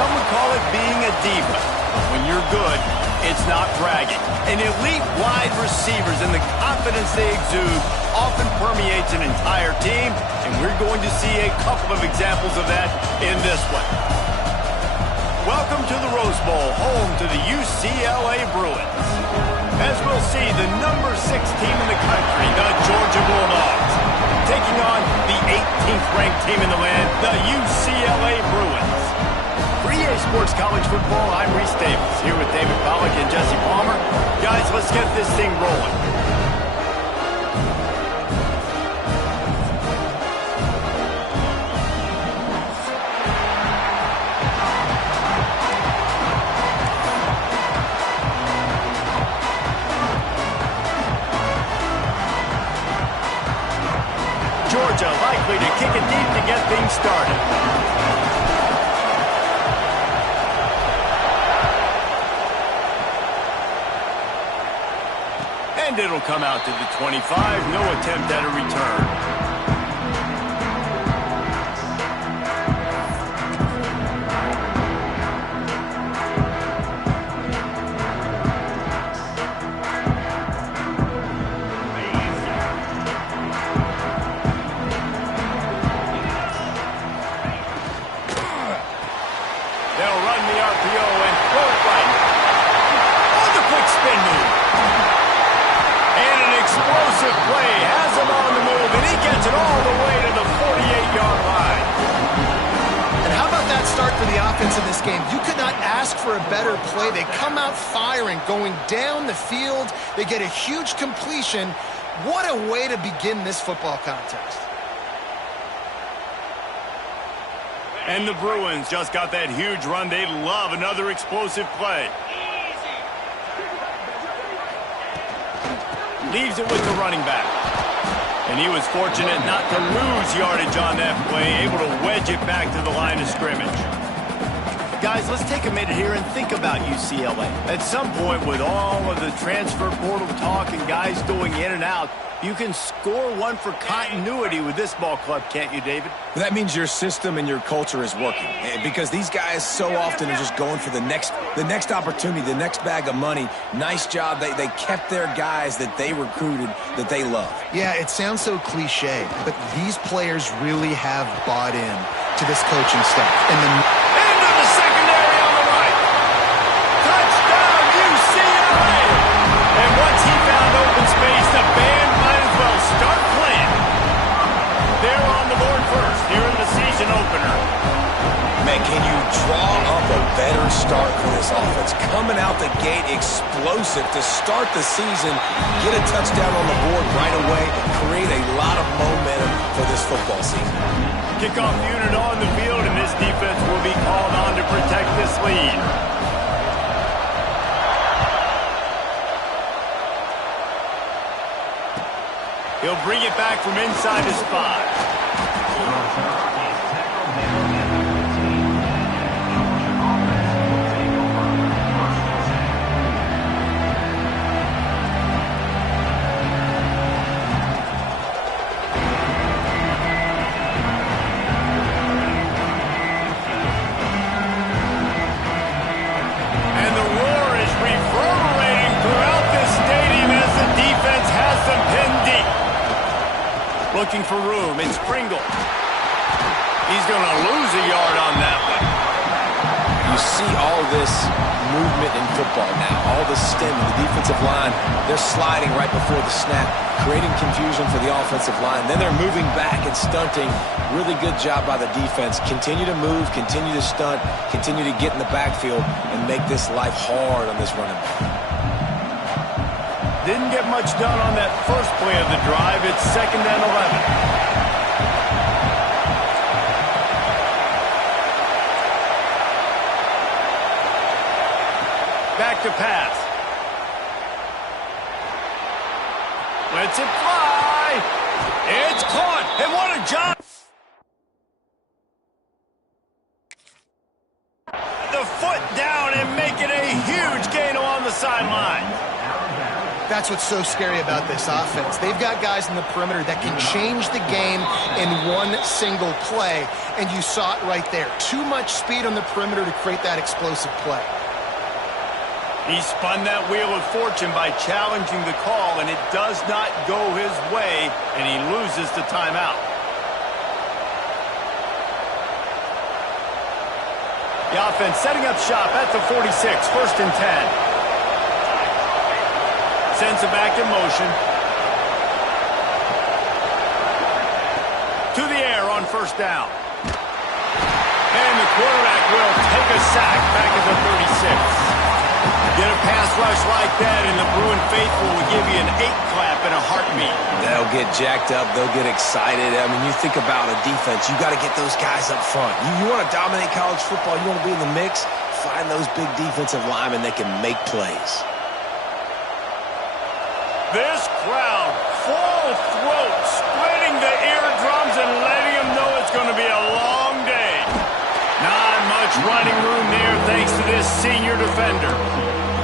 Some would call it being a diva. But when you're good, it's not bragging. And elite wide receivers and the confidence they exude often permeates an entire team, and we're going to see a couple of examples of that in this one. Welcome to the Rose Bowl, home to the UCLA Bruins. As we'll see, the number 6 team in the country, the Georgia Bulldogs, taking on the 18th ranked team in the land, the UCLA Bruins. For EA Sports College Football, I'm Reese Davis, here with David Pollack and Jesse Palmer. Guys, let's get this thing rolling. Georgia likely to kick it deep to get things started. And it'll come out to the 25. No attempt at a return. They'll run the RPO and throw it right. Oh, the quick spin move. And an explosive play has him on the move, and he gets it all the way to the 48-yard line. And how about that start for the offense in this game? You could not ask for a better play. They come out firing, going down the field. They get a huge completion. What a way to begin this football contest. And the Bruins just got that huge run. They love another explosive play. Leaves it with the running back. And he was fortunate not to lose yardage on that play, able to wedge it back to the line of scrimmage. Guys, let's take a minute here and think about UCLA. At some point, with all of the transfer portal talk and guys going in and out, you can score one for continuity with this ball club, can't you, David? That means your system and your culture is working, because these guys so often are just going for the next opportunity, the next bag of money. Nice job. They kept their guys that they recruited, that they love. Yeah, it sounds so cliche, but these players really have bought in to this coaching staff. And into the secondary on the right. Touchdown, UCLA! And once he found open space, the band might as well start playing. They're on the board first here in the season opener. Man, can you draw up a better start for this offense? Coming out the gate explosive to start the season, get a touchdown on the board right away, create a lot of momentum for this football season. Kickoff unit on the field, and this defense will be called on to protect this lead. He'll bring it back from inside his 5. Looking for room. It's Pringle. He's going to lose a yard on that one. You see all this movement in football now. All the stem in the defensive line. They're sliding right before the snap, creating confusion for the offensive line. Then they're moving back and stunting. Really good job by the defense. Continue to move, continue to stunt, continue to get in the backfield, and make this life hard on this running back. Didn't get much done on that first play of the drive. It's 2nd and 11. Back to pass. Lets it fly. It's caught. And what a job. The foot down and make it a huge gain along the sideline. That's what's so scary about this offense. They've got guys in the perimeter that can change the game in one single play, and you saw it right there. Too much speed on the perimeter to create that explosive play. He spun that wheel of fortune by challenging the call, and it does not go his way, and he loses the timeout. The offense setting up shop at the 46, 1st and 10. Sends it back in motion. To the air on 1st down. And the quarterback will take a sack back at the 36. Get a pass rush like that, and the Bruin faithful will give you an 8-clap in a heartbeat. They'll get jacked up. They'll get excited. I mean, you think about a defense. You got to get those guys up front. You want to dominate college football. You want to be in the mix. Find those big defensive linemen that can make plays. This crowd, full throat, splitting the eardrums and letting them know it's going to be a long day. Not much running room there thanks to this senior defender.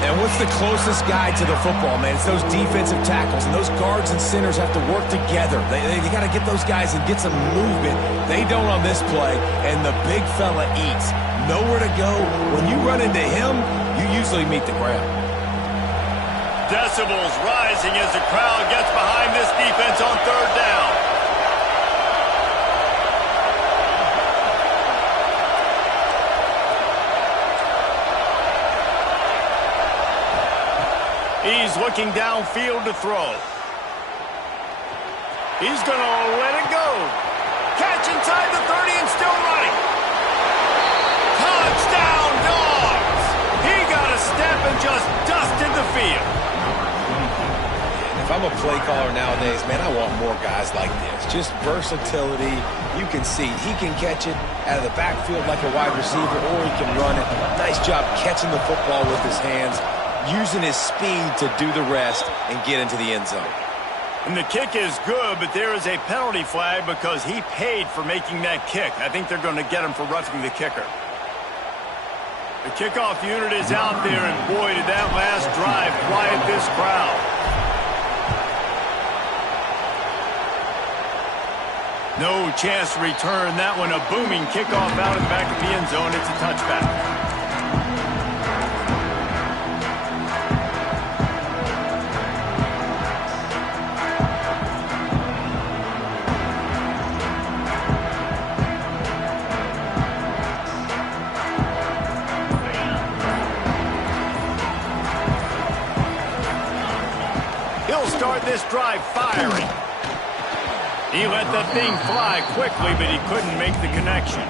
And what's the closest guy to the football, man? It's those defensive tackles, and those guards and centers have to work together. They got to get those guys and get some movement. They don't on this play, and the big fella eats. Nowhere to go. When you run into him, you usually meet the ground. Decibels rising as the crowd gets behind this defense on 3rd down. He's looking downfield to throw. He's going to let it go. Catch inside the 30 and still running. Touchdown, Dogs! He got a step and just dusted the field. If I'm a play caller nowadays, man, I want more guys like this. Just versatility. You can see he can catch it out of the backfield like a wide receiver, or he can run it. Nice job catching the football with his hands, using his speed to do the rest and get into the end zone. And the kick is good, but there is a penalty flag because he paid for making that kick. I think they're going to get him for roughing the kicker. The kickoff unit is out there, and boy, did that last drive quiet this crowd. No chance to return that one. A booming kickoff out of the back of the end zone. It's a touchback. He'll start this drive firing. He let that thing fly quickly, but he couldn't make the connection.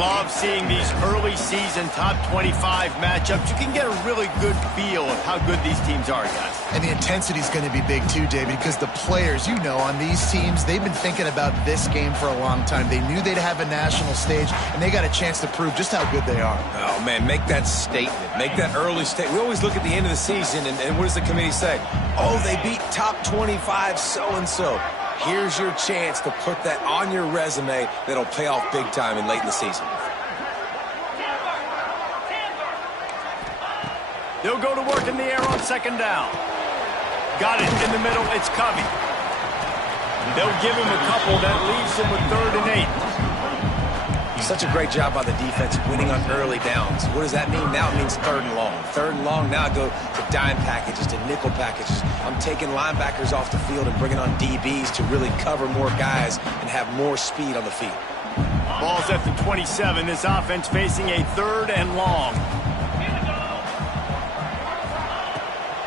Love seeing these early season top 25 matchups. You can get a really good feel of how good these teams are, guys. And the intensity is going to be big too, David, because the players, you know, on these teams, they've been thinking about this game for a long time. They knew they'd have a national stage, and they got a chance to prove just how good they are. Oh, man, make that statement. Make that early statement. We always look at the end of the season, and what does the committee say? Oh, they beat top 25 so-and-so. Here's your chance to put that on your resume that'll pay off big time in late in the season. They'll go to work in the air on 2nd down. Got it in the middle. It's Covey. They'll give him a couple. That leaves him with 3rd and 8. Such a great job by the defense winning on early downs. What does that mean? Now it means 3rd and long. 3rd and long, now I go to dime packages, to nickel packages. I'm taking linebackers off the field and bringing on DBs to really cover more guys and have more speed on the field. Ball's at the 27. This offense facing a 3rd and long.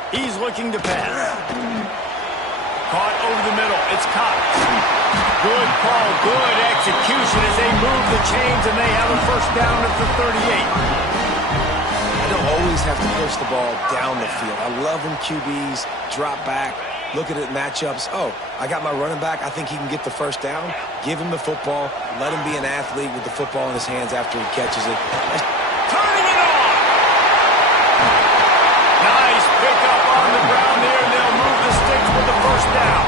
He's looking to pass. Caught over the middle. It's Cox. Good call, good execution as they move the chains, and they have a 1st down at the 38. I don't always have to push the ball down the field. I love when QBs drop back, look at it matchups. Oh, I got my running back. I think he can get the 1st down. Give him the football. Let him be an athlete with the football in his hands after he catches it. Turning it on! Nice pickup on the ground there, and they'll move the sticks with the 1st down.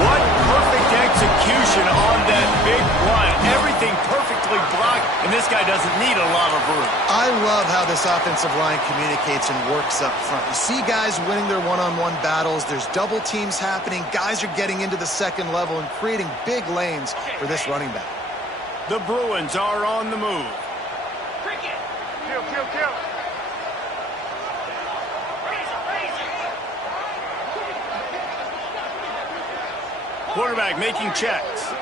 What perfect execution on that big run. Everything perfectly blocked, and this guy doesn't need a lot of room. I love how this offensive line communicates and works up front. You see guys winning their one-on-one battles. There's double teams happening. Guys are getting into the second level and creating big lanes for this running back. The Bruins are on the move. Kill, kill, kill. Quarterback making checks.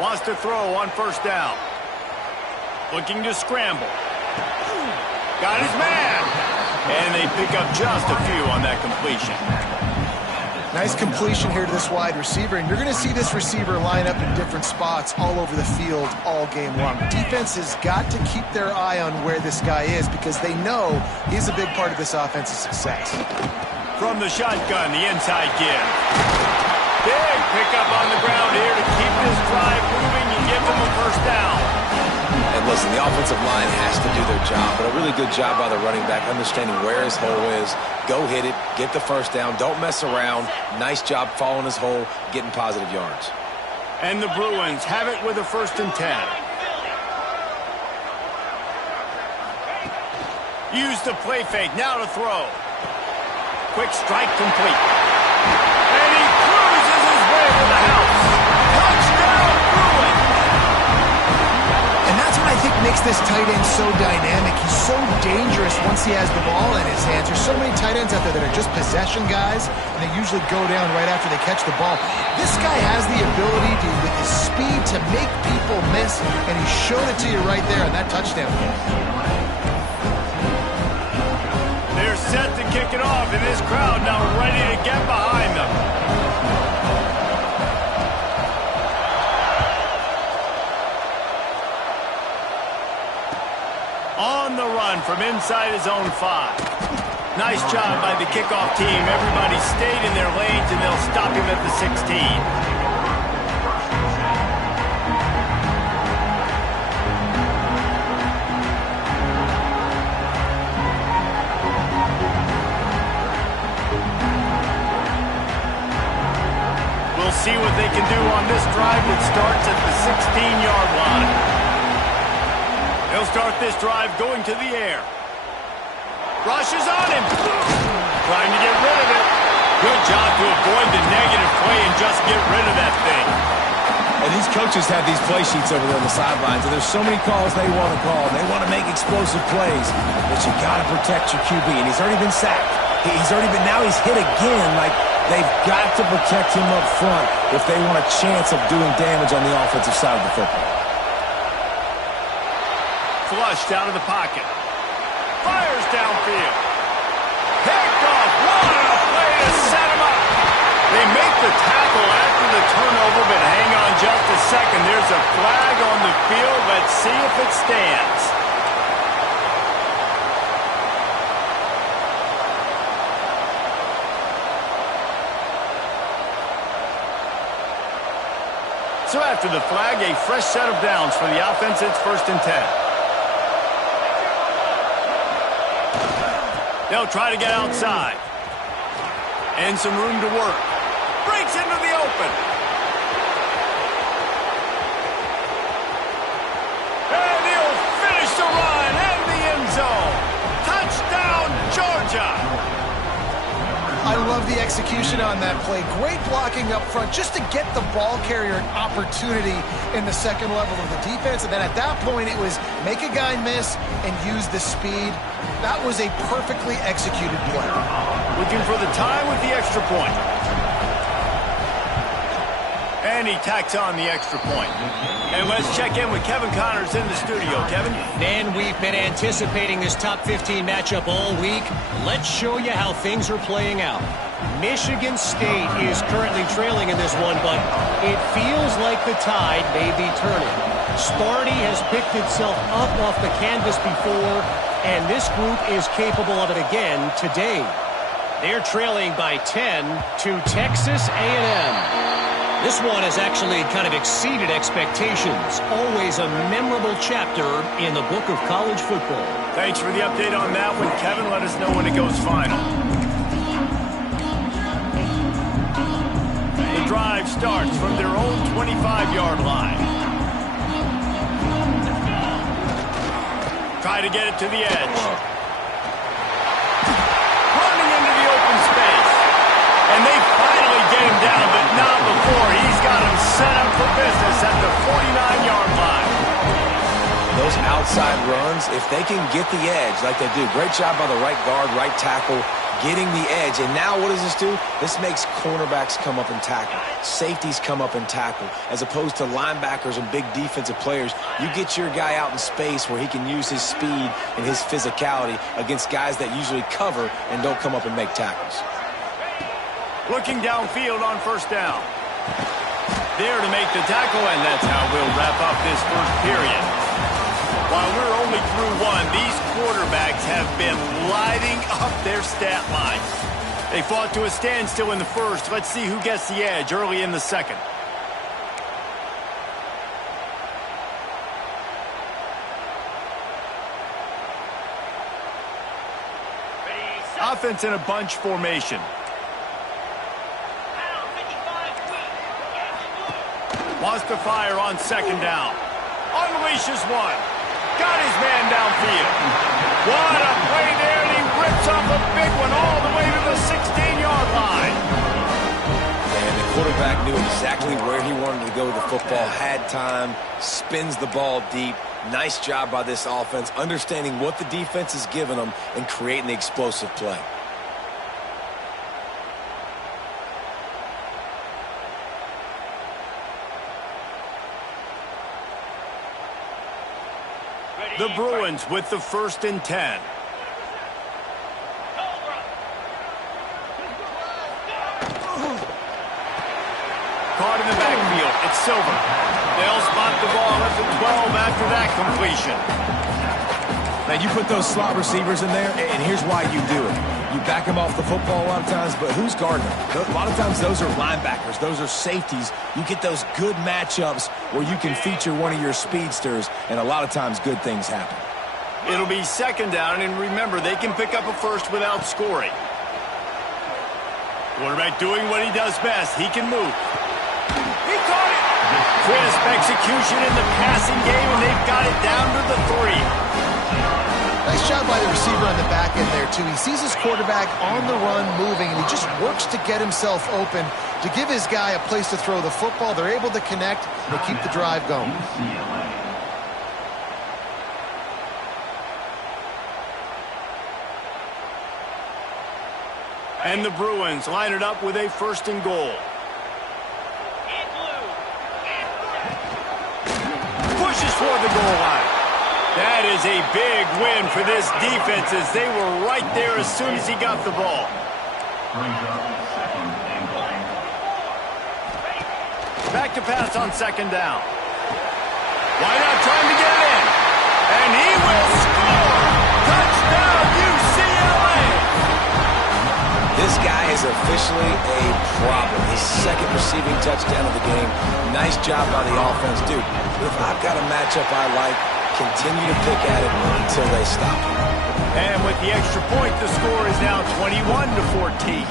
Wants to throw on first down. Looking to scramble. Got his man. And they pick up just a few on that completion. Nice completion here to this wide receiver, and you're going to see this receiver line up in different spots all over the field all game long. Defense has got to keep their eye on where this guy is because they know he's a big part of this offense's success. From the shotgun, the inside give. Big pickup on the ground here to keep this drive moving and give them a first down. And listen, the offensive line has to do their job, but a really good job by the running back understanding where his hole is. Go hit it, get the first down, don't mess around. Nice job following his hole, getting positive yards. And the Bruins have it with a 1st and 10. Use the play fake, now to throw. Quick strike complete. And he cruises his way to the house. Touchdown, Bruins! And that's what I think makes this tight end so dynamic. He's so dangerous once he has the ball in his hands. There's so many tight ends out there that are just possession guys, and they usually go down right after they catch the ball. This guy has the ability to, with his speed, to make people miss, and he showed it to you right there on that touchdown. They're set to kick it off, and this crowd now ready to get behind them. On the run from inside his own 5. Nice job by the kickoff team. Everybody stayed in their lanes, and they'll stop him at the 16. We'll see what they can do on this drive that starts at the 16-yard line. They'll start this drive going to the air. Rushes on him. Trying to get rid of it. Good job to avoid the negative play and just get rid of that thing. And these coaches have these play sheets over there on the sidelines, and there's so many calls they want to call. They want to make explosive plays, but you got to protect your QB, and he's already been sacked. Now he's hit again. Like, they've got to protect him up front if they want a chance of doing damage on the offensive side of the football. Flushed out of the pocket. Fires downfield. Picked off. What a play to set him up. They make the tackle after the turnover, but hang on just a second. There's a flag on the field. Let's see if it stands. So after the flag, a fresh set of downs for the offense. It's 1st and 10. They'll try to get outside. And some room to work. Breaks into the open. And he'll finish the run and the end zone. Touchdown, Georgia. I love the execution on that play. Great blocking up front just to get the ball carrier an opportunity in the second level of the defense. And then at that point, it was make a guy miss and use the speed. That was a perfectly executed play. Looking for the tie with the extra point. And he tacks on the extra point. And let's check in with Kevin Connors in the studio. Kevin? Man, we've been anticipating this top 15 matchup all week. Let's show you how things are playing out. Michigan State is currently trailing in this one, but it feels like the tide may be turning. Sparty has picked itself up off the canvas before, and this group is capable of it again today. They're trailing by 10 to Texas A&M. This one has actually kind of exceeded expectations. Always a memorable chapter in the book of college football. Thanks for the update on that one, Kevin. Let us know when it goes final. The drive drive starts from their own 25-yard line. Try to get it to the edge. Running into the open space. And they finally get him down, but not before. He's got him set up for business at the 49-yard line. Those outside runs, if they can get the edge like they do, great job by the right guard, right tackle, getting the edge. And now what does this do? This makes cornerbacks come up and tackle. Safeties come up and tackle. As opposed to linebackers and big defensive players, you get your guy out in space where he can use his speed and his physicality against guys that usually cover and don't come up and make tackles. Looking downfield on first down. There to make the tackle, and that's how we'll wrap up this first period. While we're only through one, these quarterbacks have been lighting up their stat lines. They fought to a standstill in the first. Let's see who gets the edge early in the second. Offense in a bunch formation. Wants to fire on second down. Unleashes one. Got his man downfield. What a play there, and he rips off a big one all the way to the 16-yard line. And the quarterback knew exactly where he wanted to go with the football, had time, spins the ball deep. Nice job by this offense, understanding what the defense is giving them and creating the explosive play. The Bruins with the 1st and 10. Caught in the backfield. It's Silver. They'll spot the ball at the 12 after that completion. Now, you put those slot receivers in there, and here's why you do it. You back them off the football a lot of times, but who's guarding them? A lot of times those are linebackers. Those are safeties. You get those good matchups where you can feature one of your speedsters, and a lot of times good things happen. It'll be second down, and remember, they can pick up a first without scoring. Quarterback doing what he does best. He can move. He caught it! Crisp execution in the passing game, and they've got it down to the 3. Nice job by the receiver on the back end there, too. He sees his quarterback on the run moving, and he just works to get himself open to give his guy a place to throw the football. They're able to connect and keep the drive going. And the Bruins line it up with a 1st and goal. Pushes toward the goal line. That is a big win for this defense as they were right there as soon as he got the ball. Back to pass on second down. Why not trying to get it in? And he will score! Touchdown, UCLA! This guy is officially a problem. His 2nd receiving touchdown of the game. Nice job by the offense. Dude, if I've got a matchup I like, continue to pick at it until they stop. And with the extra point, the score is now 21-14.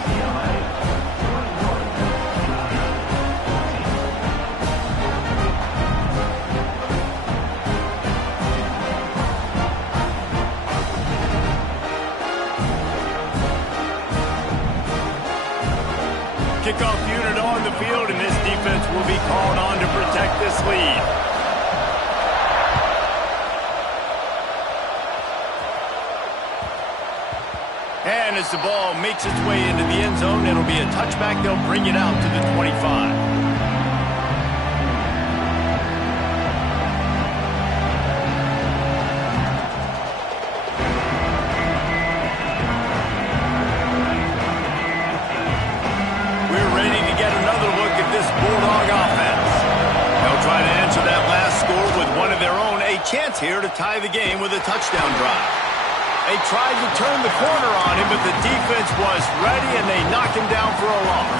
Kickoff unit on the field, and this defense will be called on to protect this lead. And as the ball makes its way into the end zone, it'll be a touchback. They'll bring it out to the 25. We're ready to get another look at this Bulldog offense. They'll try to answer that last score with one of their own. A chance here to tie the game with a touchdown drive. They tried to turn the corner on him, but the defense was ready, and they knock him down for a loss.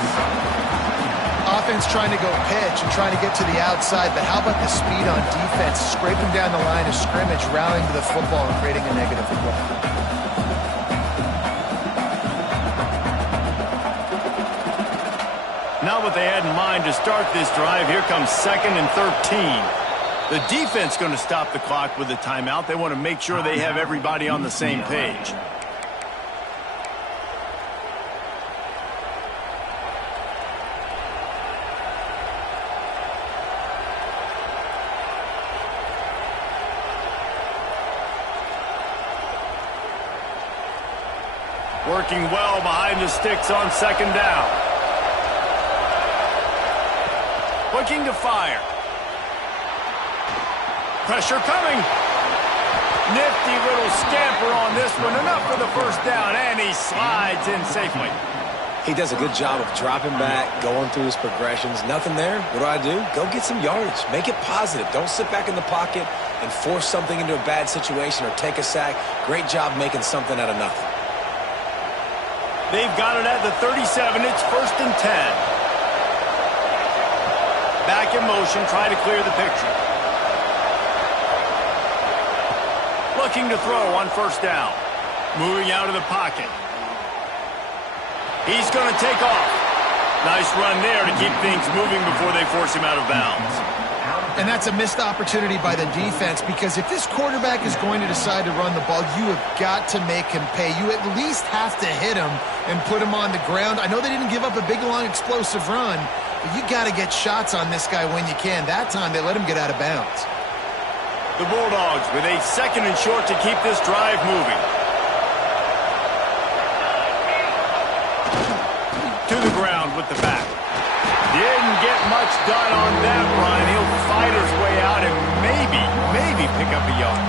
Offense trying to go pitch and trying to get to the outside, but how about the speed on defense? Scraping down the line of scrimmage, rallying to the football, and creating a negative play. Now what they had in mind to start this drive. Here comes 2nd and 13. The defense going to stop the clock with a timeout. They want to make sure they have everybody on the same page. Working well behind the sticks on 2nd down. Looking to fire. Pressure coming. Nifty little scamper on this one. Enough for the first down, and he slides in safely. He does a good job of dropping back, going through his progressions. Nothing there. What do? Go get some yardage. Make it positive. Don't sit back in the pocket and force something into a bad situation or take a sack. Great job making something out of nothing. They've got it at the 37. It's 1st and 10. Back in motion, try to clear the picture. Looking to throw on 1st down. Moving out of the pocket. He's going to take off. Nice run there to keep things moving before they force him out of bounds. And that's a missed opportunity by the defense, because if this quarterback is going to decide to run the ball, you have got to make him pay. You at least have to hit him and put him on the ground. I know they didn't give up a big, long, explosive run, but you got to get shots on this guy when you can. That time, they let him get out of bounds. The Bulldogs with a 2nd and short to keep this drive moving. To the ground with the back. Didn't get much done on that run. He'll fight his way out and maybe pick up a yard.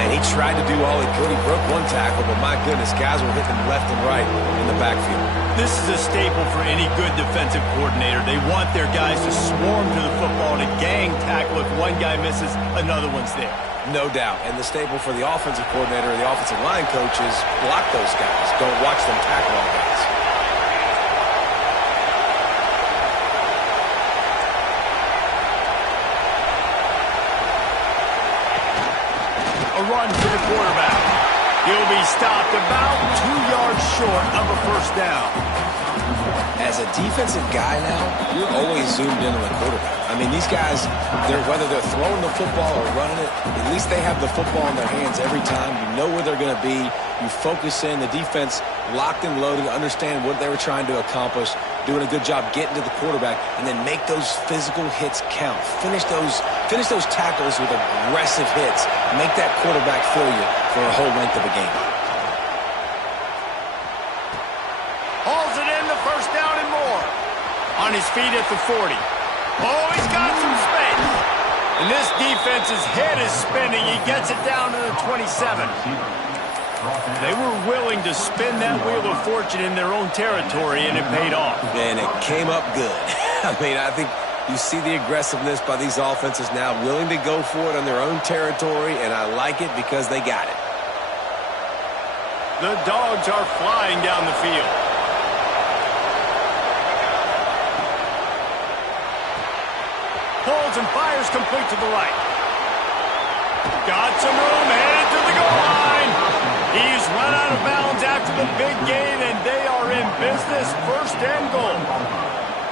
And he tried to do all he could. He broke one tackle, but my goodness, guys were hitting him left and right in the backfield. This is a staple for any good defensive coordinator. They want their guys to swarm to the football, to gang tackle. If one guy misses, another one's there. No doubt. And the staple for the offensive coordinator or the offensive line coach is block those guys. Don't watch them tackle all guys. Run for the quarterback. He'll be stopped about 2 yards short of a 1st down. As a defensive guy now, you're always zoomed in on the quarterback. I mean, these guys, whether they're throwing the football or running it, at least they have the football in their hands every time. You know where they're going to be. You focus in. The defense locked and loaded, understand what they were trying to accomplish, doing a good job getting to the quarterback, and then make those physical hits count. Finish those tackles with aggressive hits. Make that quarterback feel you for a whole length of a game. Hauls it in, the 1st down and more. On his feet at the 40. Oh, he's got some space. And this defense's head is spinning. He gets it down to the 27. They were willing to spin that wheel of fortune in their own territory, and it paid off. And it came up good. I mean, I think you see the aggressiveness by these offenses now, willing to go for it on their own territory, and I like it because they got it. The Dogs are flying down the field. Pulls and fires complete to the right. Got some room, headed to the goal line. He's run out of bounds after the big gain, and they are in business. 1st and goal.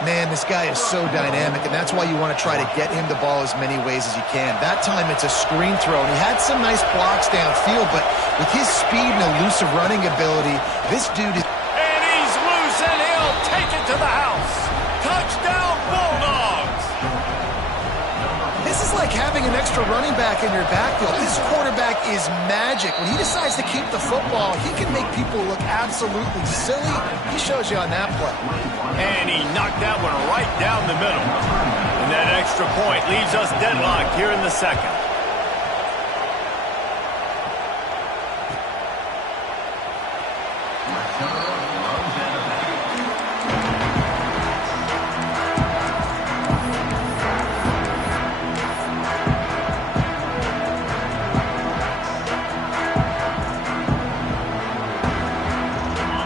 Man, this guy is so dynamic, and that's why you want to try to get him the ball as many ways as you can. That time, it's a screen throw, and he had some nice blocks downfield, but with his speed and elusive running ability, this dude is... And he's loose, and he'll take it to the house. Touchdown, Bulldogs! This is like having an extra running back in your backfield. This quarterback is magic. When he decides to keep the football, he can make people look absolutely silly. He shows you on that play. And he knocked that one right down the middle. And that extra point leaves us deadlocked here in the 2nd.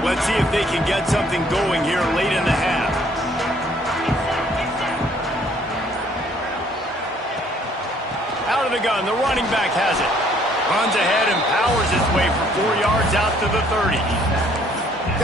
Let's see if they can get something going here late in the half. Out of the gun, the running back has it. Runs ahead and powers his way for 4 yards out to the 30.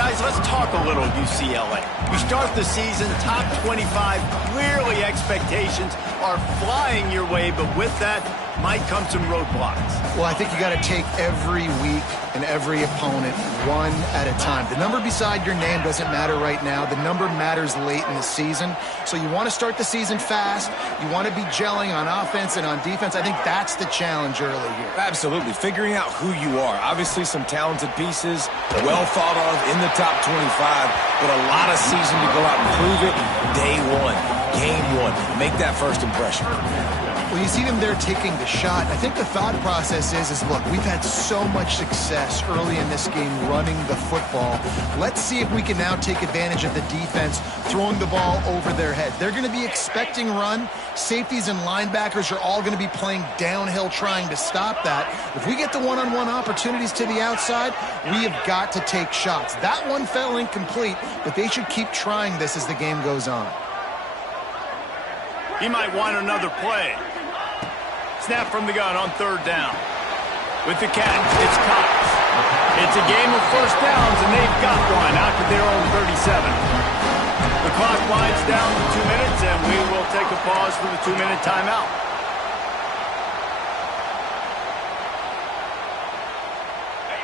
Guys, let's talk a little UCLA. You start the season top 25. Clearly expectations are flying your way, but with that might come some roadblocks. Well, I think you got to take every week and every opponent one at a time. The number beside your name doesn't matter right now. The number matters late in the season. So you want to start the season fast. You want to be gelling on offense and on defense. I think that's the challenge early here. Absolutely. Figuring out who you are. Obviously some talented pieces, well thought of in the top 25, but a lot of season to go out and prove it. Day one, game one. Make that first impression. Well, you see them there taking the shot. I think the thought process is look, we've had so much success early in this game running the football. Let's see if we can now take advantage of the defense throwing the ball over their head. They're going to be expecting run. Safeties and linebackers are all going to be playing downhill trying to stop that. If we get the one-on-one opportunities to the outside, we have got to take shots. That one fell incomplete, but they should keep trying this as the game goes on. He might want another play. Snap from the gun on third down. With the catch, it's Cox. It's a game of first downs, and they've got one out to their own 37. The clock winds down to 2 minutes, and we will take a pause for the 2-minute timeout.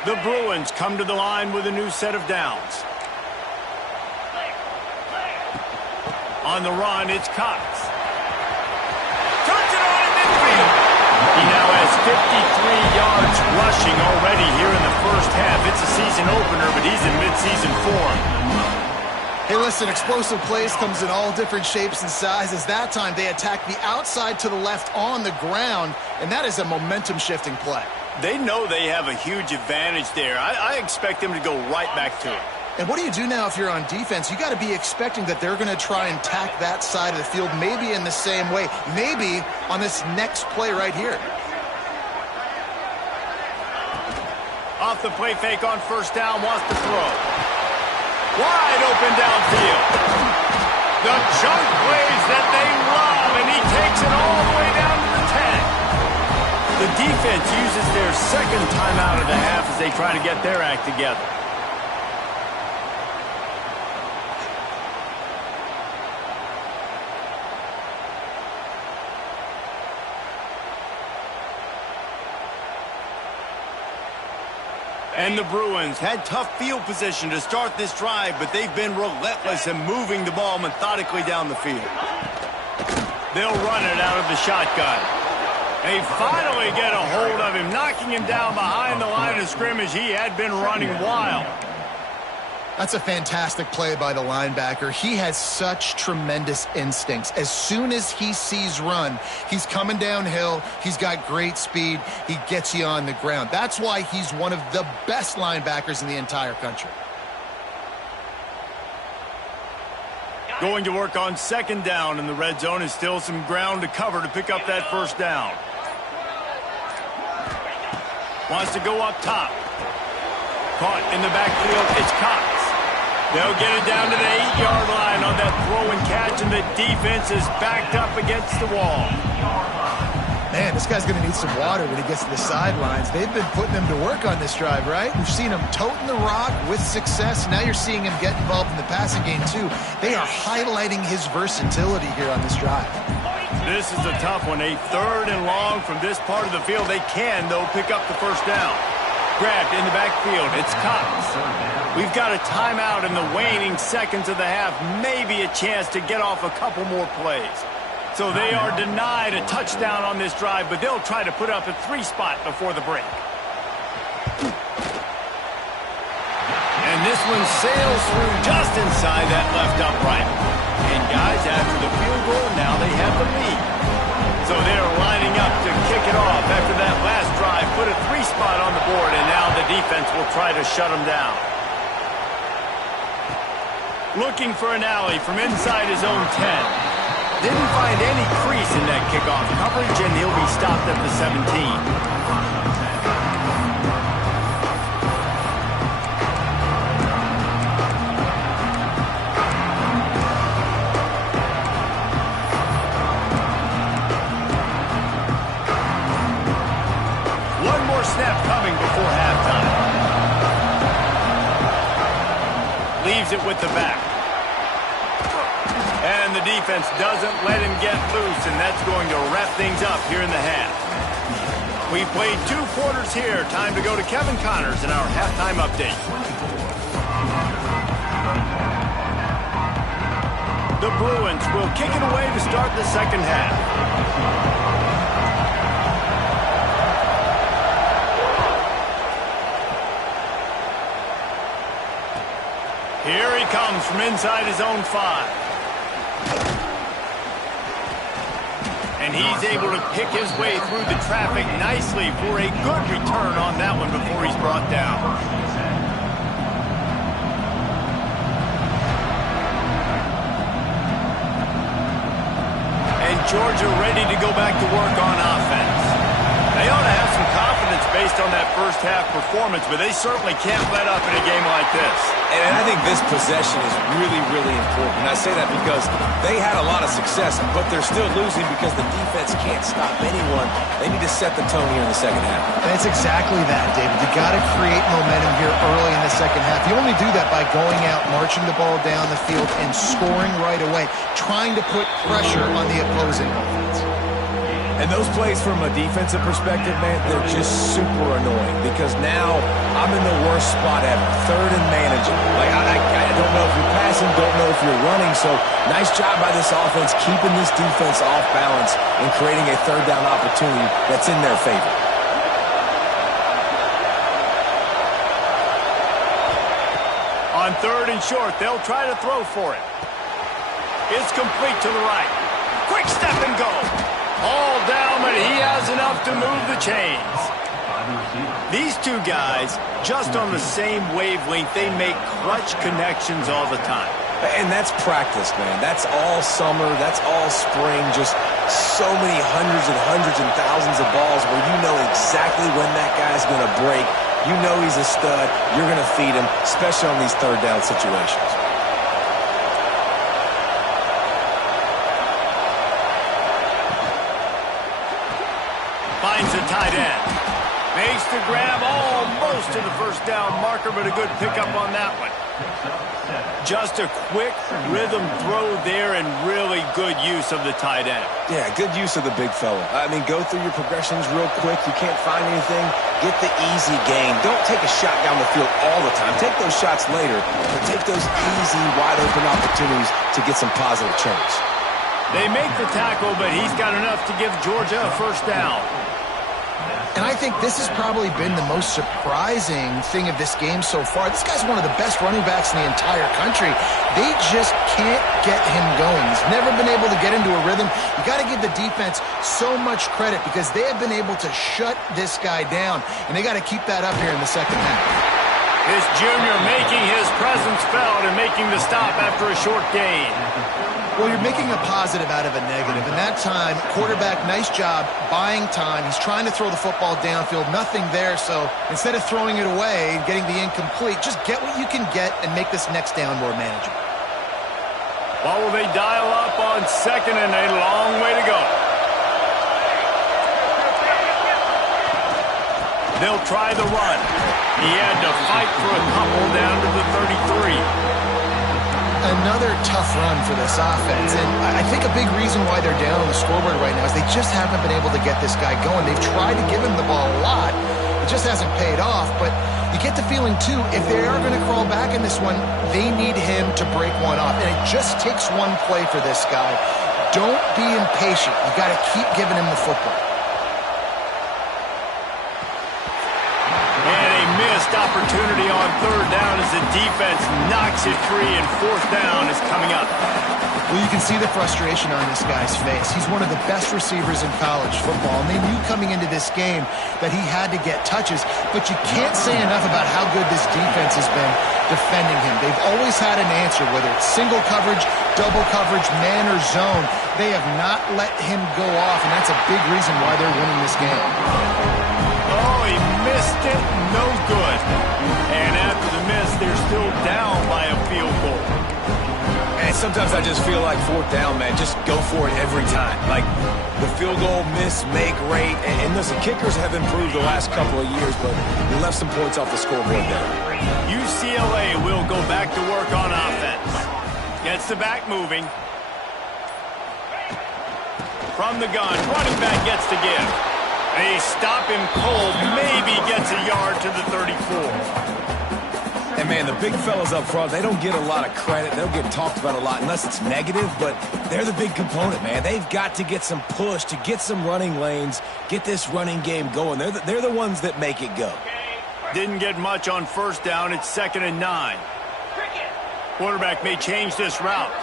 The Bruins come to the line with a new set of downs. On the run, it's Cox. He now has 53 yards rushing already here in the first half. It's a season opener, but he's in midseason form. Hey, listen, explosive plays comes in all different shapes and sizes. That time they attack the outside to the left on the ground, and that is a momentum-shifting play. They know they have a huge advantage there. I expect them to go right back to it. And what do you do now if you're on defense? You got to be expecting that they're going to try and tack that side of the field, maybe in the same way, maybe on this next play right here. Off the play fake on first down, wants to throw. Wide open downfield. The chunk plays that they love, and he takes it all the way down to the 10. The defense uses their second timeout of the half as they try to get their act together. And the Bruins had tough field position to start this drive, but they've been relentless in moving the ball methodically down the field. They'll run it out of the shotgun. They finally get a hold of him, knocking him down behind the line of scrimmage. He had been running wild. That's a fantastic play by the linebacker. He has such tremendous instincts. As soon as he sees run, he's coming downhill. He's got great speed. He gets you on the ground. That's why he's one of the best linebackers in the entire country. Going to work on second down in the red zone is still some ground to cover to pick up that first down. Wants to go up top. Caught in the backfield, it's Cox. They'll get it down to the 8-yard line on that throw and catch, and the defense is backed up against the wall. Man, this guy's going to need some water when he gets to the sidelines. They've been putting him to work on this drive, right? We've seen him toting the rock with success. Now you're seeing him get involved in the passing game, too. They are highlighting his versatility here on this drive. This is a tough one. A third and long from this part of the field. They can, though, pick up the first down. Grabbed in the backfield. It's Cox. We've got a timeout in the waning seconds of the half. Maybe a chance to get off a couple more plays. So they are denied a touchdown on this drive, but they'll try to put up a 3 spot before the break. And this one sails through just inside that left upright. And guys, after the field goal, now they have the lead. So they're lining up to kick it off after that last drive. Put a 3 spot on the board, and now the defense will try to shut them down. Looking for an alley from inside his own 10. Didn't find any crease in that kickoff coverage, and he'll be stopped at the 17. Snap coming before halftime. leaves it with the back. And the defense doesn't let him get loose, and that's going to wrap things up here in the half. We played 2 quarters here. Time to go to Kevin Connors in our halftime update. The Bruins will kick it away to start the second half. Here he comes from inside his own 5. And he's able to pick his way through the traffic nicely for a good return on that one before he's brought down. And Georgia ready to go back to work on offense. They ought to have some confidence based on that first half performance, but they certainly can't let up in a game like this. And I think this possession is really, really important. And I say that because they had a lot of success, but they're still losing because the defense can't stop anyone. They need to set the tone here in the second half. And it's exactly that, David. You got to create momentum here early in the second half. You only do that by going out, marching the ball down the field, and scoring right away, trying to put pressure on the opposing offense. And those plays from a defensive perspective, man, they're just super annoying because now I'm in the worst spot ever, third and managing. Like, I don't know if you're passing, don't know if you're running, so nice job by this offense keeping this defense off balance and creating a third down opportunity that's in their favor. On 3rd and short, they'll try to throw for it. It's complete to the right. Quick step and go. All down, but he has enough to move the chains. These 2 guys, just on the same wavelength, they make clutch connections all the time. And that's practice, man. That's all summer. That's all spring. Just so many hundreds and thousands of balls where you know exactly when that guy's going to break. You know he's a stud. You're going to feed him, especially on these third down situations. Finds the tight end. Makes the grab almost to the first down marker, but a good pickup on that one. Just a quick rhythm throw there and really good use of the tight end. Yeah, good use of the big fella. I mean, go through your progressions real quick. You can't find anything. Get the easy gain. Don't take a shot down the field all the time. Take those shots later, but take those easy, wide-open opportunities to get some positive change. They make the tackle, but he's got enough to give Georgia a first down. And I think this has probably been the most surprising thing of this game so far. This guy's one of the best running backs in the entire country. They just can't get him going. He's never been able to get into a rhythm. You got to give the defense so much credit because they have been able to shut this guy down, and they got to keep that up here in the second half. This junior making his presence felt and making the stop after a short gain. Well, you're making a positive out of a negative. And that time, quarterback, nice job, buying time. He's trying to throw the football downfield. Nothing there, so instead of throwing it away and getting the incomplete, just get what you can get and make this next down more manageable. Well, will they dial up on 2nd and a long way to go? They'll try the run. He had to fight for a couple down to the 33. Another tough run for this offense, and I think a big reason why they're down on the scoreboard right now is they just haven't been able to get this guy going. They've tried to give him the ball a lot. It just hasn't paid off, but you get the feeling, too, if they are going to crawl back in this one, they need him to break one off, and it just takes one play for this guy. Don't be impatient. You got to keep giving him the football. Missed opportunity on 3rd down as the defense knocks it free, and 4th down is coming up. Well, you can see the frustration on this guy's face. He's one of the best receivers in college football, and they knew coming into this game that he had to get touches, but you can't say enough about how good this defense has been defending him. They've always had an answer, whether it's single coverage, double coverage, man or zone. They have not let him go off, and that's a big reason why they're winning this game. Oh, he missed it. No good. And after the miss, they're still down by a field goal. And sometimes I just feel like fourth down, man, just go for it every time. Like the field goal miss, make rate. And listen, kickers have improved the last couple of years, but we left some points off the scoreboard there. UCLA will go back to work on offense. Gets the back moving. From the gun, running back gets to give. They stop him cold, maybe gets a yard to the 34. And, man, the big fellas up front, they don't get a lot of credit. They don't get talked about a lot unless it's negative, but they're the big component, man. They've got to get some push, to get some running lanes, get this running game going. They're the ones that make it go. Didn't get much on first down. It's 2nd and 9. Quarterback may change this route.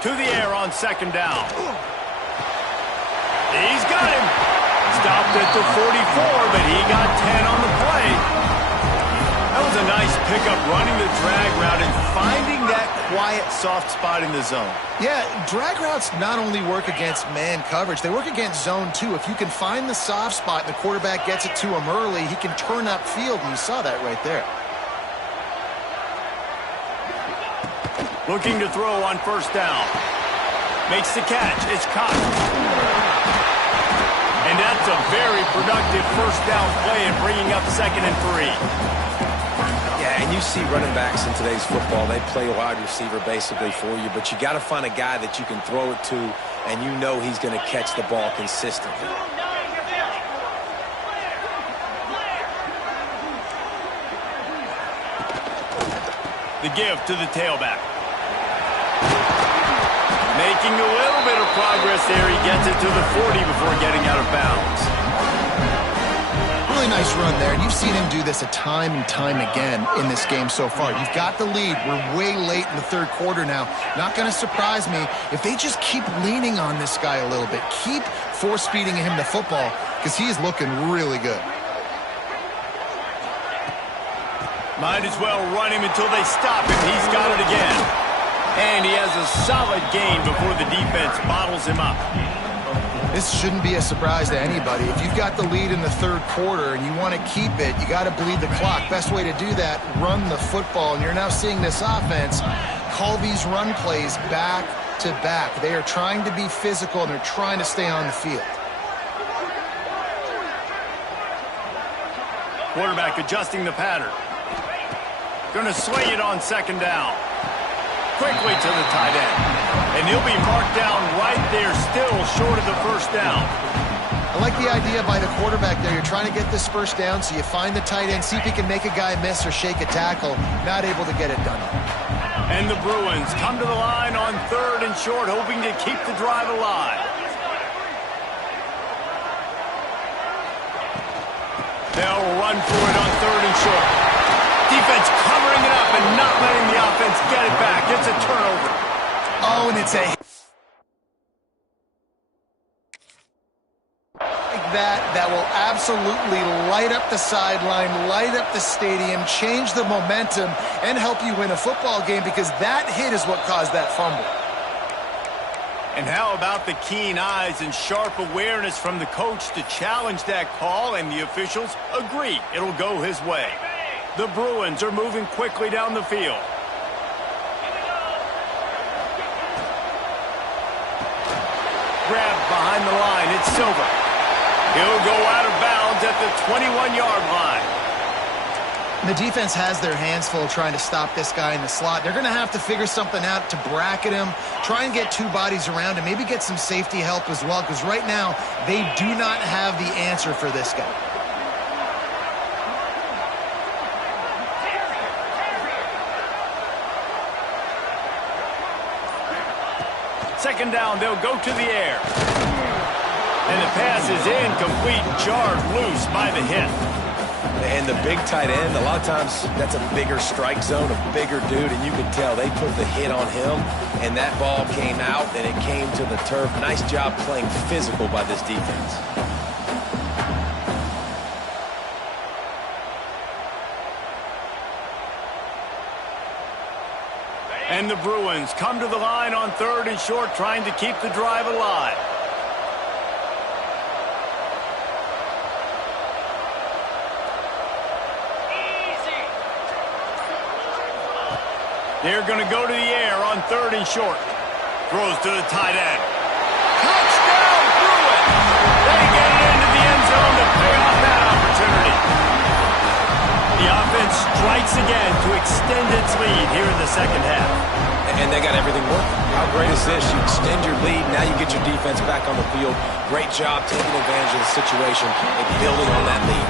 To the air on 2nd down. He's got him. Stopped at the 44, but he got 10 on the play. That was a nice pickup, running the drag route and finding that quiet, soft spot in the zone. Yeah, drag routes not only work against man coverage, they work against zone too. If you can find the soft spot and the quarterback gets it to him early, he can turn upfield, and you saw that right there. Looking to throw on first down. Makes the catch. It's caught. And that's a very productive first down play and bringing up 2nd and 3. Yeah, and you see running backs in today's football, they play wide receiver basically for you, but you got to find a guy that you can throw it to, and you know he's going to catch the ball consistently. The give to the tailback. Making a little bit of progress there. He gets it to the 40 before getting out of bounds. Really nice run there, and you've seen him do this a time and time again in this game so far. You've got the lead. We're way late in the third quarter now. Not going to surprise me if they just keep leaning on this guy a little bit. Keep force-feeding him the football because he is looking really good. Might as well run him until they stop him. He's got it again. And he has a solid gain before the defense bottles him up. This shouldn't be a surprise to anybody. If you've got the lead in the third quarter and you want to keep it, you got to bleed the clock. Best way to do that, run the football. And you're now seeing this offense call these run plays back to back. They are trying to be physical, and they're trying to stay on the field. Quarterback adjusting the pattern. Going to swing it on 2nd down. Quickly to the tight end. And he'll be marked down right there, still short of the first down. I like the idea by the quarterback there. You're trying to get this first down, so you find the tight end, see if he can make a guy miss or shake a tackle. Not able to get it done. And the Bruins come to the line on 3rd and short, hoping to keep the drive alive. They'll run for it on 3rd and short. Defense covering it up and not letting the offense get it back. It's a turnover. Oh, and it's a like that will absolutely light up the sideline, light up the stadium, change the momentum, and help you win a football game, because that hit is what caused that fumble. And how about the keen eyes and sharp awareness from the coach to challenge that call, and the officials agree it'll go his way. The Bruins are moving quickly down the field. Grabbed behind the line, it's Silva. He'll go out of bounds at the 21-yard line. The defense has their hands full trying to stop this guy in the slot. They're going to have to figure something out to bracket him, try and get two bodies around him, maybe get some safety help as well, because right now they do not have the answer for this guy. Second down, they'll go to the air. And the pass is incomplete, jarred loose by the hit. And the big tight end, a lot of times that's a bigger strike zone, a bigger dude, and you can tell they put the hit on him, and that ball came out, and it came to the turf. Nice job playing physical by this defense. And the Bruins come to the line on 3rd and short, trying to keep the drive alive. They're going to go to the air on 3rd and short. Throws to the tight end. Touchdown, threw it. They get it into the end zone to pay off that opportunity. The offense strikes again to extend its lead here in the second half. And they got everything working. How great is this? You extend your lead, now you get your defense back on the field. Great job taking advantage of the situation and building on that lead.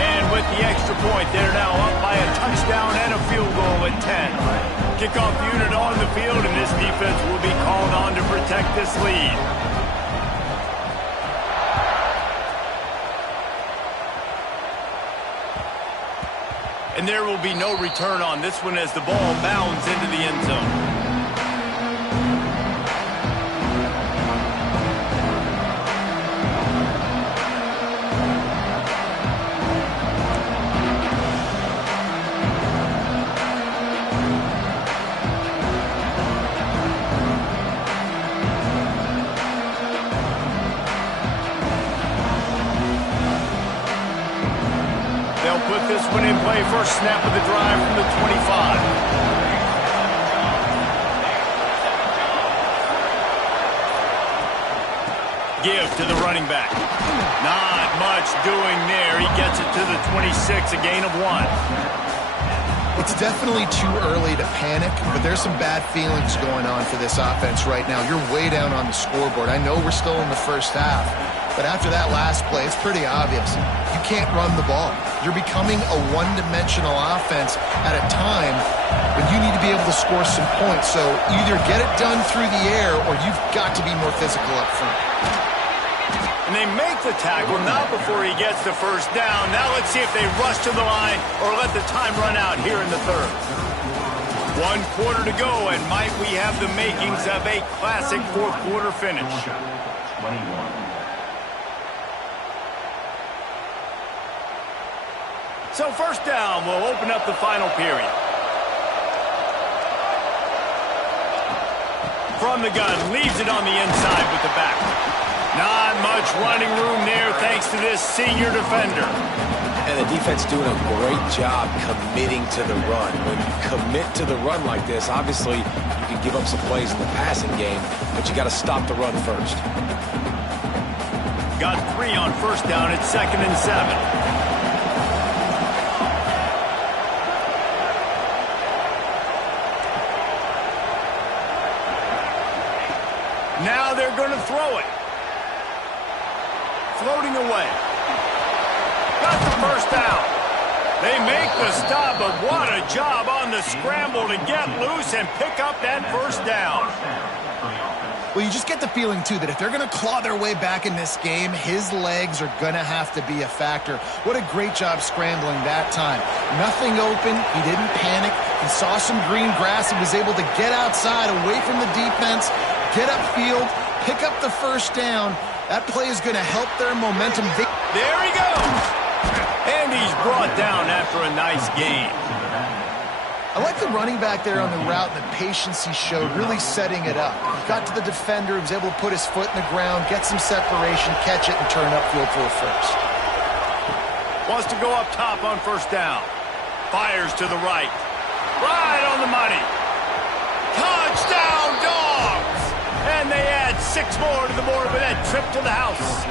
And with the extra point, they're now up by a touchdown and a field goal at 10. Kickoff unit on the field, and this defense will be called on to protect this lead. And there will be no return on this one as the ball bounds into the end zone. They'll put this one in play. First snap of the drive from the 25. Give to the running back. Not much doing there. He gets it to the 26, a gain of 1. It's definitely too early to panic, but there's some bad feelings going on for this offense right now. You're way down on the scoreboard. I know we're still in the first half, but after that last play, it's pretty obvious. You can't run the ball. You're becoming a one-dimensional offense at a time when you need to be able to score some points. So either get it done through the air or you've got to be more physical up front. And they make the tackle, not before he gets the first down. Now let's see if they rush to the line or let the time run out here in the third. 1 quarter to go, and might we have the makings of a classic fourth quarter finish. 21. So first down will open up the final period. From the gun, leaves it on the inside with the back. Not much running room there thanks to this senior defender. And the defense doing a great job committing to the run. When you commit to the run like this, obviously you can give up some plays in the passing game, but you got to stop the run first. Got 3 on first down at 2nd and 7. Now they're going to throw it. Floating away. Got the first down. They make the stop, but what a job on the scramble to get loose and pick up that first down. Well, you just get the feeling, too, that if they're going to claw their way back in this game, his legs are going to have to be a factor. What a great job scrambling that time. Nothing open. He didn't panic. He saw some green grass and was able to get outside, away from the defense, get upfield, pick up the first down. That play is going to help their momentum. There he goes. And he's brought down after a nice gain. I like the running back there on the route and the patience he showed, really setting it up. Got to the defender, was able to put his foot in the ground, get some separation, catch it, and turn upfield for a first. Wants to go up top on first down. Fires to the right. Right on the money. Touchdown, Dogs! And they add 6 more to the board with that trip to the house.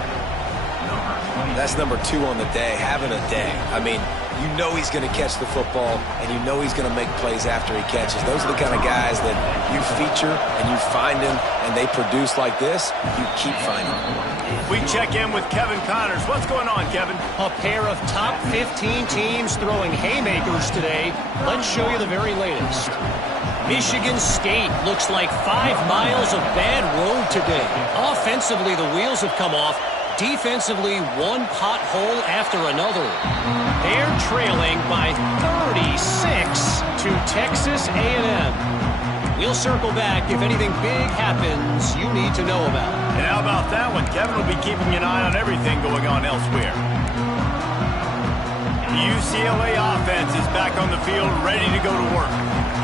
That's number 2 on the day, having a day. I mean, you know he's going to catch the football, and you know he's going to make plays after he catches. Those are the kind of guys that you feature, and you find them, and they produce like this, you keep finding them. We check in with Kevin Connors. What's going on, Kevin? A pair of top 15 teams throwing haymakers today. Let's show you the very latest. Michigan State looks like 5 miles of bad road today. Offensively, the wheels have come off. Defensively, one pothole after another. They're trailing by 36 to Texas A&M. We'll circle back if anything big happens you need to know about. And how about that one? Kevin will be keeping an eye on everything going on elsewhere. The UCLA offense is back on the field, ready to go to work.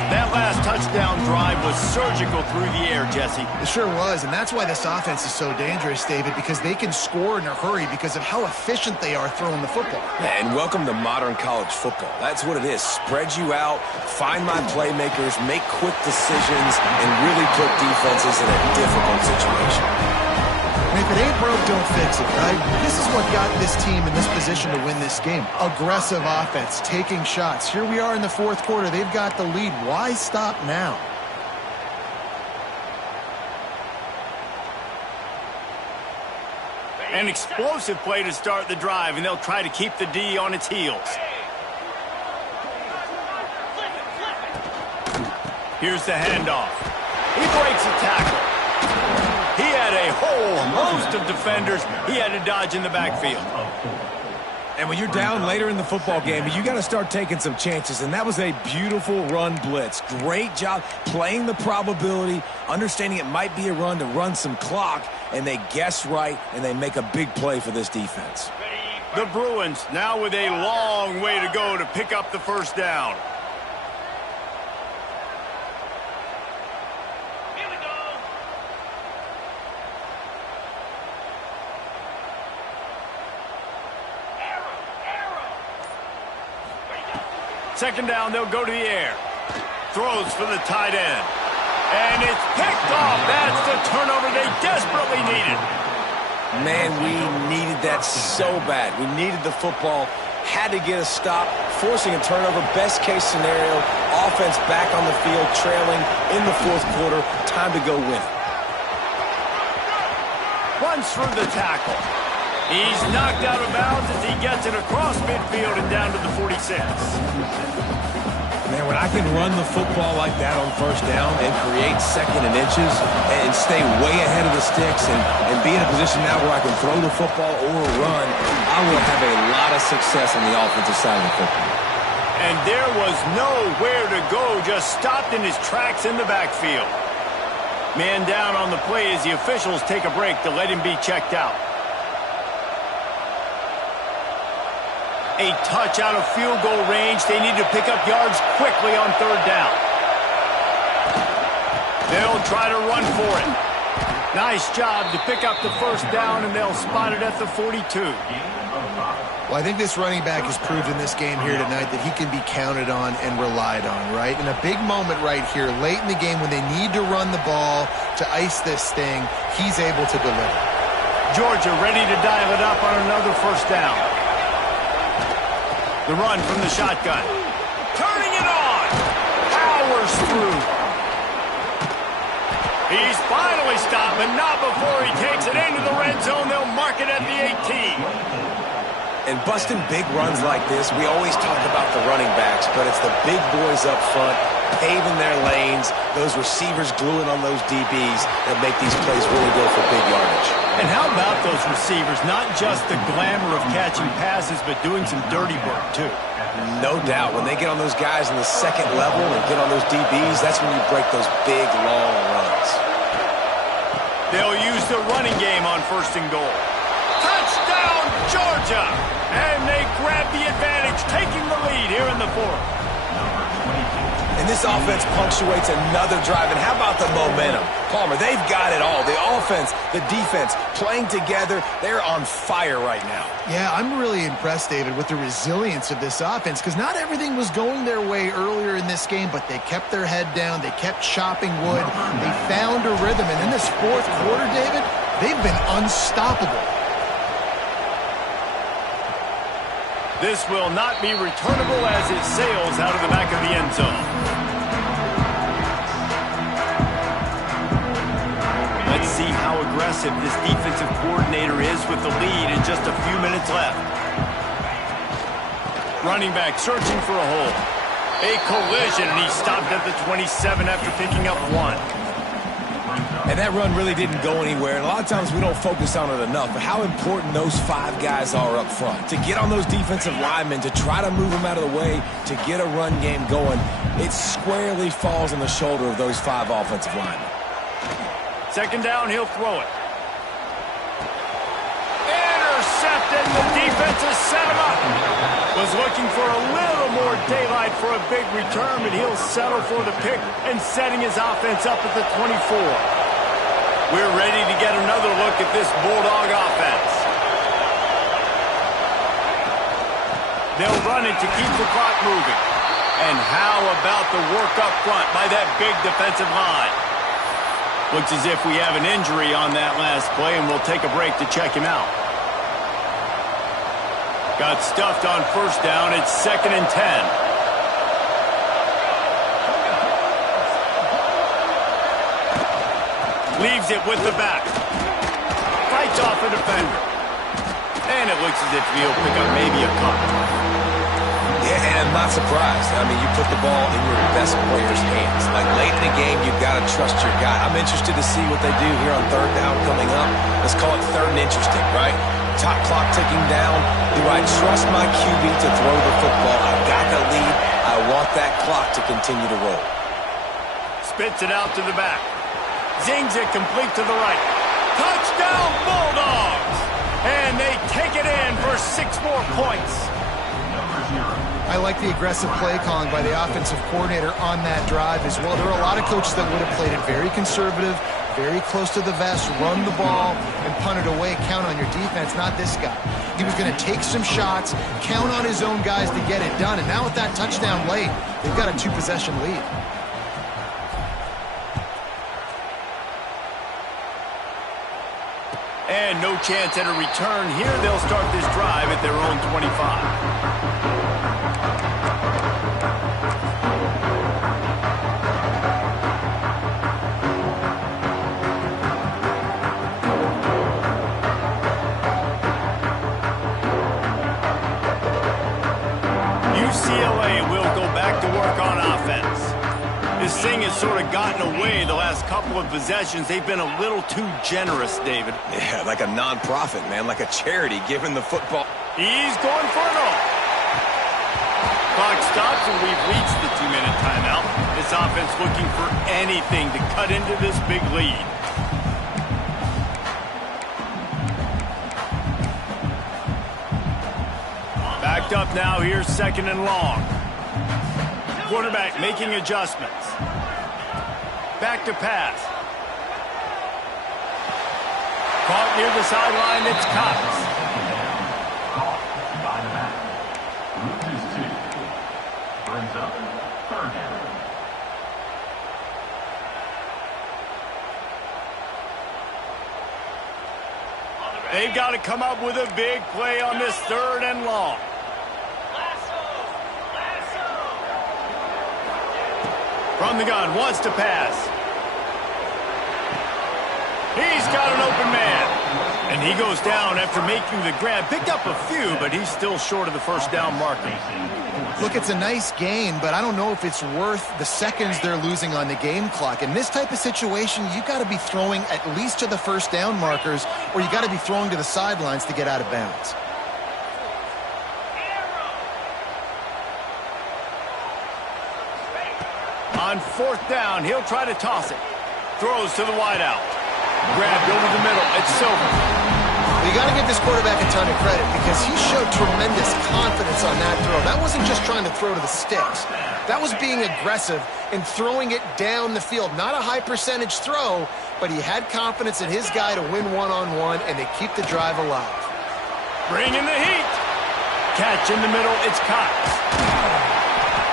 That last touchdown drive was surgical through the air, Jesse. It sure was, and that's why this offense is so dangerous, David, because they can score in a hurry because of how efficient they are throwing the football. Yeah, and welcome to modern college football. That's what it is. Spread you out, find my playmakers, make quick decisions, and really put defenses in a difficult situation. And if it ain't broke, don't fix it, right? This is what got this team in this position to win this game. Aggressive offense, taking shots. Here we are in the fourth quarter. They've got the lead. Why stop now? An explosive play to start the drive, and they'll try to keep the D on its heels. Here's the handoff. He breaks a tackle. He had a whole host of defenders he had to dodge in the backfield. And when you're down later in the football game, you got to start taking some chances, and that was a beautiful run blitz. Great job playing the probability, understanding it might be a run to run some clock, and they guess right, and they make a big play for this defense. The Bruins now with a long way to go to pick up the first down. Second down, they'll go to the air. Throws for the tight end. And it's picked off. That's the turnover they desperately needed. Man, we needed that so bad. We needed the football. Had to get a stop. Forcing a turnover. Best case scenario. Offense back on the field. Trailing in the fourth quarter. Time to go win. Runs through the tackle. He's knocked out of bounds as he gets it across midfield and down to the 46. Man, when I can run the football like that on first down and create second and inches and stay way ahead of the sticks and be in a position now where I can throw the football or run, I will have a lot of success on the offensive side of the football. And there was nowhere to go, just stopped in his tracks in the backfield. Man down on the play as the officials take a break to let him be checked out. A touch out of field goal range. They need to pick up yards quickly on third down. They'll try to run for it. Nice job to pick up the first down, and they'll spot it at the 42. Well, I think this running back has proved in this game here tonight that he can be counted on and relied on, right? In a big moment right here, late in the game when they need to run the ball to ice this thing, he's able to deliver. Georgia ready to dial it up on another first down. The run from the shotgun. Turning it on. Powers through. He's finally stopped, but not before he takes it into the red zone. They'll mark it at the 18. And busting big runs like this, we always talk about the running backs, but it's the big boys up front, paving their lanes, those receivers gluing on those DBs that make these plays really go for big yardage. And how about those receivers? Not just the glamour of catching passes, but doing some dirty work, too. No doubt. When they get on those guys in the second level and get on those DBs, that's when you break those big, long runs. They'll use the running game on first and goal. Touchdown, Georgia! And they grab the advantage, taking the lead here in the fourth. And this offense punctuates another drive. And how about the momentum? Palmer, they've got it all. The offense, the defense, playing together. They're on fire right now. Yeah, I'm really impressed, David, with the resilience of this offense because not everything was going their way earlier in this game, but they kept their head down. They kept chopping wood. They found a rhythm. And in this fourth quarter, David, they've been unstoppable. This will not be returnable as it sails out of the back of the end zone. Let's see how aggressive this defensive coordinator is with the lead and just a few minutes left. Running back searching for a hole. A collision, and he stopped at the 27 after picking up one. And that run really didn't go anywhere. And a lot of times we don't focus on it enough, but how important those five guys are up front. To get on those defensive linemen, to try to move them out of the way, to get a run game going, it squarely falls on the shoulder of those five offensive linemen. Second down, he'll throw it. intercepted. The defense has set him up. Was looking for a little more daylight for a big return, but he'll settle for the pick and setting his offense up at the 24. We're ready to get another look at this Bulldog offense. They'll run it to keep the clock moving. And how about the work up front by that big defensive line? Looks as if we have an injury on that last play, and we'll take a break to check him out. Got stuffed on first down. It's 2nd and 10. Leaves it with the back. Fights off a defender. And it looks as if he'll pick up maybe a puck. Yeah, I'm not surprised. I mean, you put the ball in your best player's hands. Like, late in the game, you've got to trust your guy. I'm interested to see what they do here on 3rd down coming up. Let's call it 3rd and interesting, right? Top clock ticking down. Do I trust my QB to throw the football? I've got the lead. I want that clock to continue to roll. Spits it out to the back. Zings it complete to the right. Touchdown, Bulldogs! And they take it in for 6 more points. I like the aggressive play calling by the offensive coordinator on that drive as well. There are a lot of coaches that would have played it very conservative, very close to the vest, run the ball, and punt it away. Count on your defense, not this guy. He was going to take some shots, count on his own guys to get it done. And now with that touchdown late, they've got a 2-possession lead. And no chance at a return here. They'll start this drive at their own 25. UCLA will go back to work on offense. This thing has sort of gotten away the last couple of possessions. They've been a little too generous, David. Yeah, like a non-profit, man, like a charity giving the football. He's going for it all. Clock stops and we've reached the 2-minute timeout. This offense looking for anything to cut into this big lead. Backed up now, here's 2nd and long. Quarterback making adjustments. Back to pass. Caught near the sideline, it's Cox. By the back. Loses 2. Brings up 3rd down. They've got to come up with a big play on this 3rd and long. From the gun, wants to pass. He's got an open man. And he goes down after making the grab. Picked up a few, but he's still short of the 1st down marker. Look, it's a nice gain, but I don't know if it's worth the seconds they're losing on the game clock. In this type of situation, you got to be throwing at least to the 1st down markers, or you got to be throwing to the sidelines to get out of bounds. On 4th down, he'll try to toss it. Throws to the wideout. Grabbed over the middle. It's Silver. You got to give this quarterback a ton of credit because he showed tremendous confidence on that throw. That wasn't just trying to throw to the sticks. That was being aggressive and throwing it down the field. Not a high percentage throw, but he had confidence in his guy to win one-on-one, and they keep the drive alive. Bringing the heat. Catch in the middle. It's Cox.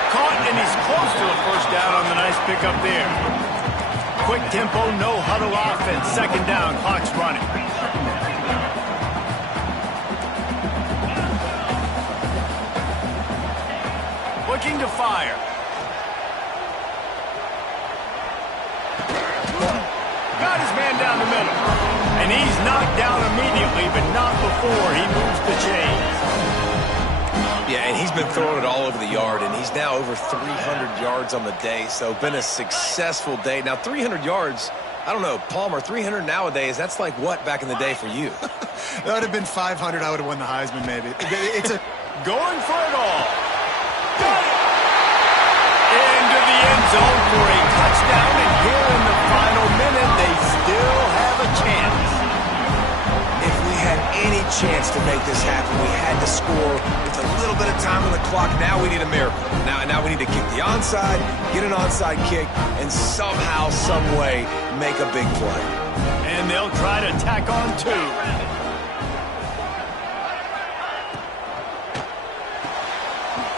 Caught, and he's close to a 1st down on the nice pickup there. Quick tempo, no huddle offense. 2nd down, clock's running. Looking to fire. Got his man down the middle. And he's knocked down immediately, but not before he moves the chains. Yeah, and he's been throwing it all over the yard, and he's now over 300 yards on the day, so been a successful day. Now, 300 yards, I don't know, Palmer, 300 nowadays, that's like what back in the day for you? That would have been 500. I would have won the Heisman, maybe. It's a going for it all. Got it! Into the end zone for a touchdown, and here in the final minute, they still have a chance. If we had any chance to make this happen. We had to score with a little bit of time on the clock. Now we need a miracle. Now we need to kick the onside, get an onside kick, and somehow, some way, make a big play. And they'll try to tack on two.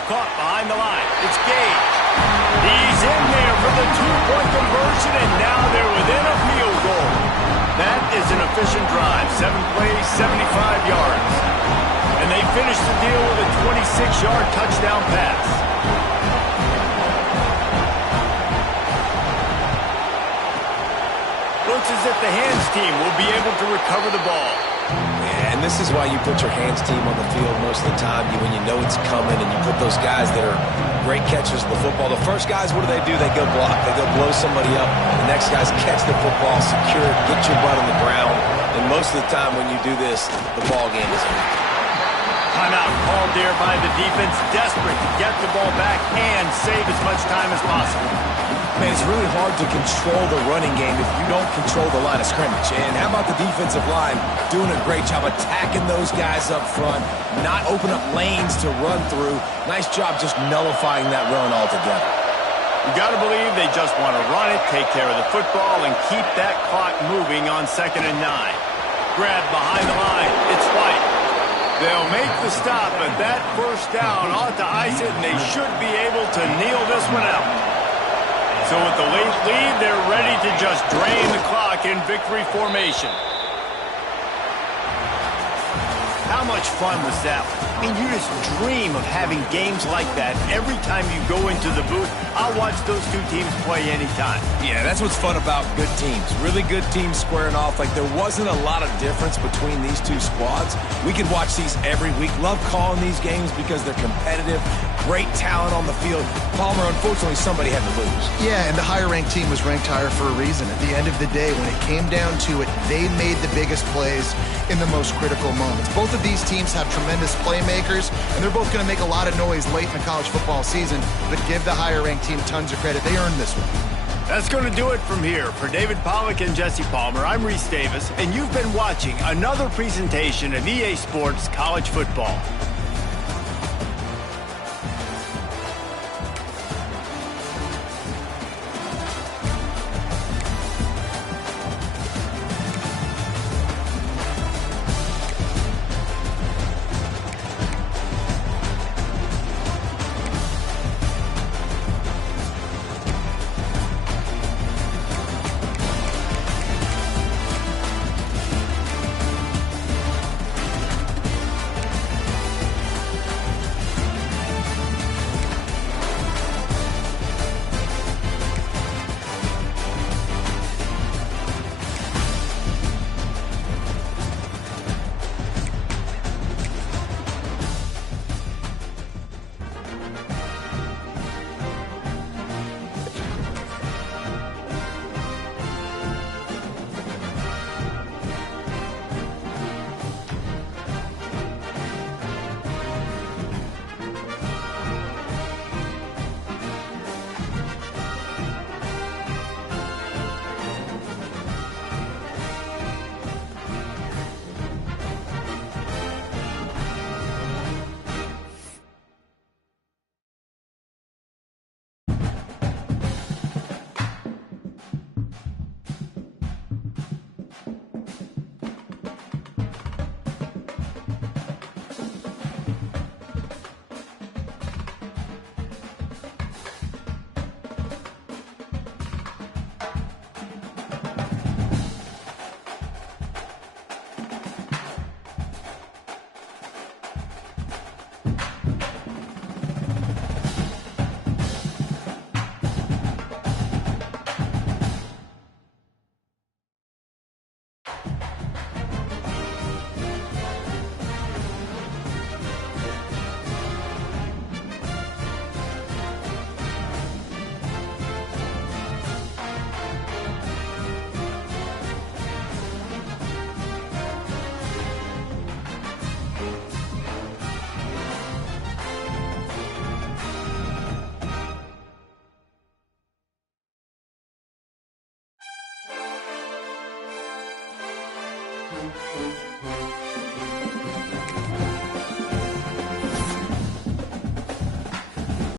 Caught behind the line. It's Gage. He's in there for the two-point conversion, and now they're within a field goal. That is an efficient drive. 7 plays, 75 yards. And they finish the deal with a 26-yard touchdown pass. Looks as if the hands team will be able to recover the ball. Yeah, and this is why you put your hands team on the field most of the time when you know it's coming, and you put those guys that are great catchers of the football. The first guys, what do? They go block. They go blow somebody up. The next guys catch the football, secure it, get your butt on the ground. And most of the time when you do this, the ball game is over. Timeout called there by the defense, desperate to get the ball back and save as much time as possible. Man, it's really hard to control the running game if you don't control the line of scrimmage. And how about the defensive line doing a great job attacking those guys up front, not open up lanes to run through. Nice job just nullifying that run altogether. You got to believe they just want to run it, take care of the football, and keep that clock moving on 2nd and 9. Grab behind the line. It's White. They'll make the stop, but that first down ought to ice it, and they should be able to kneel this one out. So with the late lead, they're ready to just drain the clock in victory formation. How much fun was that one? I mean, you just dream of having games like that every time you go into the booth. I'll watch those two teams play anytime. Yeah, that's what's fun about good teams. Really good teams squaring off. Like, there wasn't a lot of difference between these two squads. We could watch these every week. Love calling these games because they're competitive. Great talent on the field. Palmer, unfortunately, somebody had to lose. Yeah, and the higher-ranked team was ranked higher for a reason. At the end of the day, when it came down to it, they made the biggest plays in the most critical moments. Both of these teams have tremendous playmakers, and they're both going to make a lot of noise late in the college football season, but give the higher-ranked team tons of credit. They earned this one. That's going to do it from here. For David Pollack and Jesse Palmer, I'm Reese Davis, and you've been watching another presentation of EA Sports College Football.